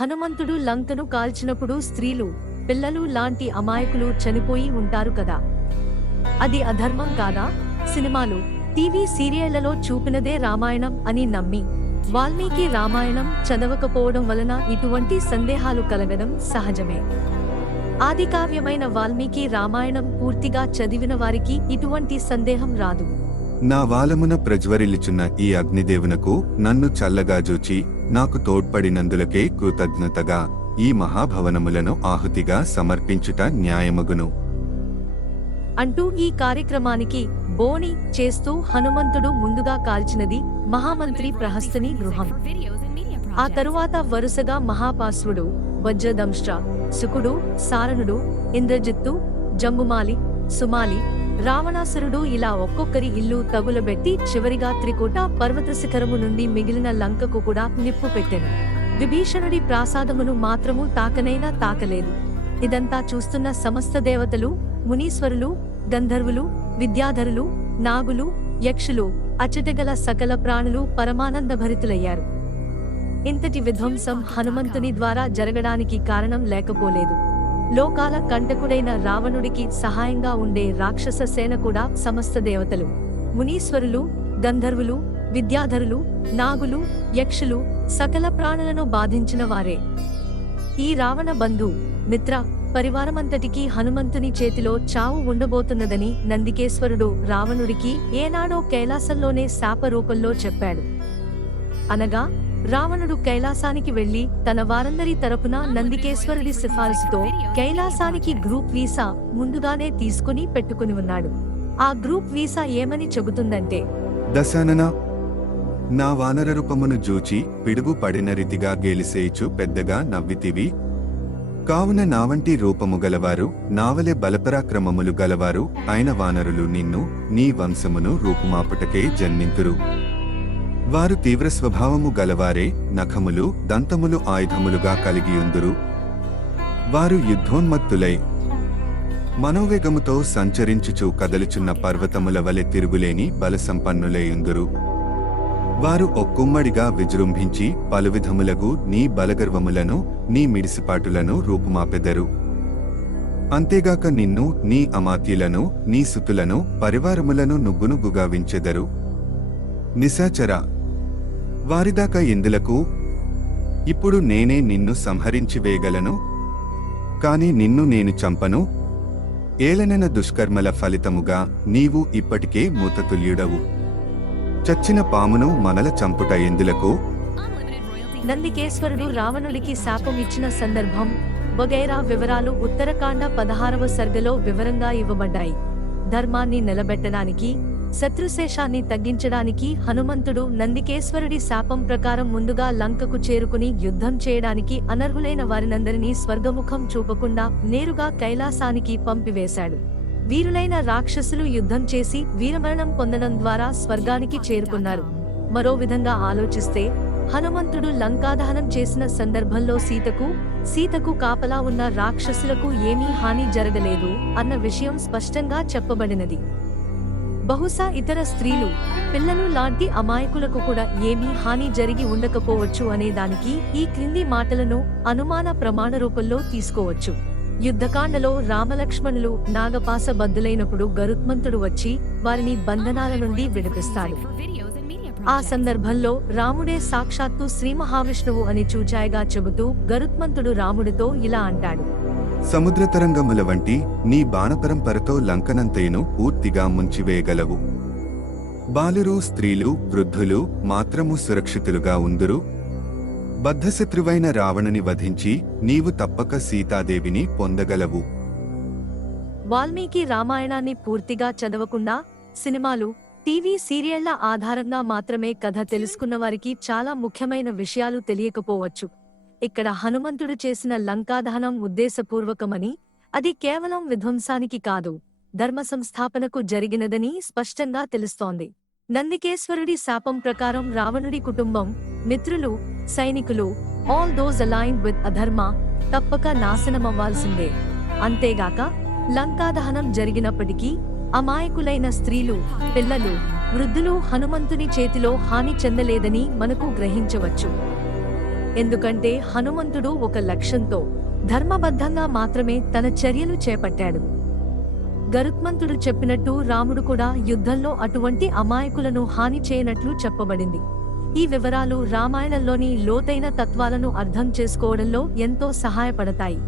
హనుమంతుడు లంకను కాల్చినప్పుడు స్త్రీలు, పిల్లలు లాంటి అమాయకులు చనిపోయి ఉంటారు కదా. అది అధర్మం కాదా? సినిమాలు, టీవీ సీరియళ్లలో చూపినదే రామాయణం అని నమ్మి వాల్మీకి రామాయణం చదవకపోవడం వలన ఇటువంటి సందేహాలు కలగడం సహజమే. ఆదికావ్యమైన వాల్మీకి రామాయణం పూర్తిగా చదివిన వారికి ఇటువంటి సందేహం రాదు. నా వాలమున ప్రజ్వరిల్లుచున్న ఈ అగ్నిదేవునకు నన్ను చల్లగా జూచి నాకు తోడ్పడినందులకే కృతజ్ఞతగా ఈ మహాభవనములను ఆహుతిగా సమర్పించుట న్యాయమగును అంటూ ఈ కార్యక్రమానికి బోని చేస్తూ హనుమంతుడు ముందుగా కాల్చినది మహామంత్రి ప్రహస్తని గృహం. ఆ తరువాత వరుసగా మహాపాశ్వుడు, వజ్రదంష్ట్ర, శుకుడు, సారణుడు, ఇంద్రజిత్తు, జంబుమాలి, సుమాలి, రావణాసురుడు ఇలా ఒక్కొక్కరి ఇల్లు తగులబెట్టి చివరిగా త్రికూట పర్వత శిఖరము నుండి మిగిలిన లంకకు కూడా నిప్పు పెట్టెను. విభీషణుడి ప్రాసాదమును మాత్రము తాకనైనా తాకలేదు. ఇదంతా చూస్తున్న సమస్త దేవతలు, మునీశ్వరులు, గంధర్వులు, విద్యాధరులు, నాగులు, యక్షులు, అచ్చటగల సకల ప్రాణులు పరమానందభరితులయ్యారు. ఇంతటి విధ్వంసం హనుమంతుని ద్వారా జరగడానికి కారణం లేకపోలేదు. లోకాల కంటకుడైన రావణుడికి సహాయంగా ఉండే రాక్షస సేన కూడా సమస్త దేవతలు, మునీశ్వరులు, గంధర్వులు, విద్యాధరులు, నాగులు, యక్షులు, సకల ప్రాణులను బాధించిన వారే. ఈ రావణ బంధు, మిత్ర పరివారమంతటికీ హనుమంతుని చేతిలో చావు ఉండబోతున్నదని నందికేశ్వరుడు రావణుడికి ఏనాడో కైలాసంలోనే శాప రూపంలో చెప్పాడు. అనగా రావణుడు కైలాసానికి వెళ్లి తన వారందరి తరపున నందికేశ్వరుడి సిఫారసుతో కైలాసానికి గ్రూప్ వీసా ముందుగానే తీసుకుని పెట్టుకుని ఉన్నాడు. ఆ గ్రూప్ వీసా ఏమని చెబుతుందంటే, దశానన నా వానర రూపమును జూచి పిడుగు పడిన రీతిగా గేలిసేయిచు పెద్దగా నవ్వితివి. కావున నావంటి రూపము గలవారు, నావలే బలపరాక్రమములు గలవారు అయిన వానరులు నిన్ను, నీ వంశమును రూపుమాపుటకే జన్మింతురు. వారు తీవ్ర స్వభావము గలవారే, నఖములు, దంతములు ఆయుధములుగా కలిగియుందురు. వారు యుద్ధోన్మత్తులై మనోవేగముతో సంచరించుచు కదలుచున్న పర్వతముల వలె తిరుగులేని బలసంపన్నులైయుందురు. వారు ఒక్కుమ్మడిగా విజృంభించి పలువిధములగు నీ బలగర్వములను, నీ మిడిసిపాటులను రూపుమాపెదరు. అంతేగాక నిన్ను, నీ అమాత్యులను, నీ సుతులను, పరివారములను నుగ్గునుగ్గుగా వించెదరు. నిశాచర, వారిదాకా ఎందులకు? ఇప్పుడు నేనే నిన్ను సంహరించి వేయగలను, కాని నిన్ను నేను చంపను. ఏలనన దుష్కర్మల ఫలితముగా నీవు ఇప్పటికే మూతతుల్యుడవు. చచ్చిన పామును మనల చంపుట ఎందులకు? నందికేశ్వరుడు రావణుడికి శాపం ఇచ్చిన సందర్భం వగైరా వివరాలు ఉత్తరకాండ 16వ సర్గలో వివరంగా ఇవ్వబడ్డాయి. ధర్మాన్ని నిలబెట్టడానికి, శత్రుశేషాన్ని తగ్గించడానికి హనుమంతుడు నందికేశ్వరుడి శాపం ప్రకారం ముందుగా లంకకు చేరుకుని యుద్ధం చేయడానికి అనర్హులైన వారినందరినీ స్వర్గముఖం చూపకుండా నేరుగా కైలాసానికి పంపివేశాడు. వీరులైన రాక్షసులు యుద్ధం చేసి వీరమరణం పొందడం ద్వారా స్వర్గానికి చేరుకున్నారు. మరో విధంగా ఆలోచిస్తే హనుమంతుడు లంకాదహనం చేసిన సందర్భంలో సీతకు కాపలా ఉన్న రాక్షసులకు ఏమీ హాని జరగలేదు అన్న విషయం స్పష్టంగా చెప్పబడినది. బహుశా ఇతర స్త్రీలు, పిల్లలు లాంటి అమాయకులకు కూడా ఏమీ హాని జరిగి ఉండకపోవచ్చు అనే దానికి ఈ క్రింది మాటలను అనుమాన ప్రమాణ రూపంలో తీసుకోవచ్చు. యుద్ధకాండలో రామలక్ష్మణులు నాగపాస బద్దులైనప్పుడు గరుత్మంతుడు వచ్చి వారిని బంధనాల నుండి విడిపిస్తాడు. ఆ సందర్భంలో రాముడే సాక్షాత్తు శ్రీ మహావిష్ణువు అని చూచాయిగా చెబుతూ గరుత్మంతుడు రాముడితో ఇలా అంటాడు: సముద్ర తరంగముల వంటి నీ బాణపరంపరతో లంకనంతయును పూర్తిగా ముంచివేయగలవు. బాలురు, స్త్రీలు, వృద్ధులు మాత్రము సురక్షితులుగా ఉందురు. బద్ధశత్రువైన రావణుని వధించి నీవు తప్పక సీతాదేవిని పొందగలవు. వాల్మీకి రామాయణాన్ని పూర్తిగా చదవకుండా సినిమాలు, టీవీ సీరియళ్ల ఆధారంగా మాత్రమే కథ తెలుసుకున్న వారికి చాలా ముఖ్యమైన విషయాలు తెలియకపోవచ్చు. ఇక్కడ హనుమంతుడు చేసిన లంకాదహనం ఉద్దేశపూర్వకమని, అది కేవలం విధ్వంసానికి కాదు, ధర్మ సంస్థాపనకు జరిగినదని స్పష్టంగా తెలుస్తోంది. నందికేశ్వరుడి శాపం ప్రకారం రావణుడి కుటుంబం, మిత్రులు, సైనికులు, ఆల్ దోస్ అలైన్డ్ విత్ అధర్మ తప్పక నాశనమవ్వాల్సిందే. అంతేగాక లంకాదహనం జరిగినప్పటికీ అమాయకులైన స్త్రీలు, పిల్లలు, వృద్ధులు హనుమంతుని చేతిలో హాని చెందలేదని మనకు గ్రహించవచ్చు. ఎందుకంటే హనుమంతుడు ఒక లక్ష్యంతో ధర్మబద్ధంగా మాత్రమే తన చర్యలు చేపట్టాడు. గరుత్మంతుడు చెప్పినట్టు రాముడు కూడా యుద్ధంలో అటువంటి అమాయకులను హాని చేయనట్లు చెప్పబడింది. ఈ వివరాలు రామాయణంలోని లోతైన తత్వాలను అర్థం చేసుకోవడంలో ఎంతో సహాయపడతాయి.